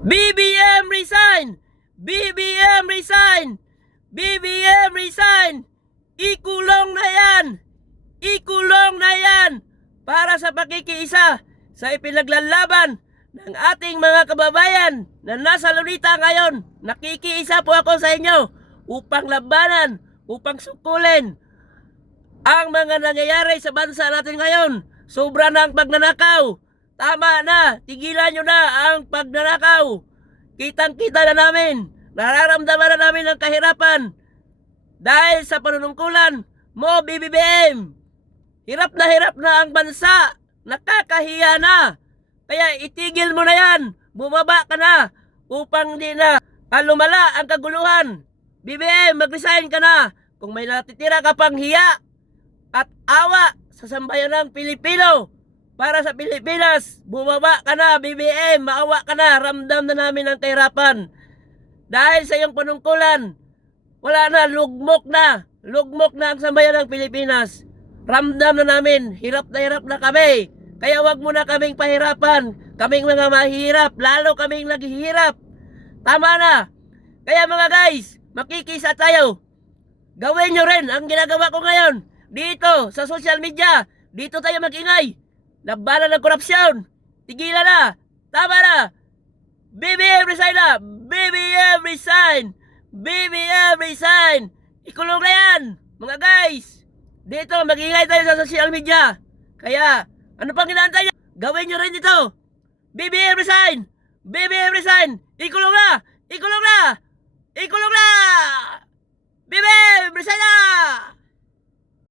BBM resign! BBM resign! BBM resign! Ikulong na yan! Ikulong na yan! Para sa pakikiisa sa ipinaglalaban ng ating mga kababayan na nasa Lunita ngayon. Nakikiisa po ako sa inyo upang labanan, upang sukulin ang mga nangyayari sa bansa natin ngayon. Sobra na ang pagnanakaw. Tama na, tigilan nyo na ang pagnanakaw. Kitang-kita na namin, nararamdaman na namin ang kahirapan dahil sa panunungkulan mo, BBM. Hirap na ang bansa, nakakahiya na. Kaya itigil mo na yan, bumaba ka na upang di na lumala ang kaguluhan. BBM, mag-resign ka na. Kung may natitira ka pang hiya at awa sa sambayanang Pilipino para sa Pilipinas, bumaba ka na, BBM, maawa ka na, ramdam na namin ang kahirapan. Dahil sa iyong panungkulan, wala na, lugmok na ang sambayanang Pilipinas. Ramdam na namin, hirap na kami. Kaya wag mo na kaming pahirapan. Kaming mga mahirap, lalo kaming naghihirap. Tama na. Kaya mga guys, makikisa tayo. Gawin nyo rin ang ginagawa ko ngayon. Dito, sa social media. Dito tayo mag-ingay. Labanan ng korupsyon. Tigilan na. Tama na. BBM resign na. BBM resign. BBM resign. Ikulong na yan. Mga guys. Dito, mag-ingay tayo sa social media. Kaya, ano pang inaantay nyo? Gawin nyo rin dito. BBM resign. BBM resign. Ikulong na. Ikulong na. Ikulong na. BBM resign na.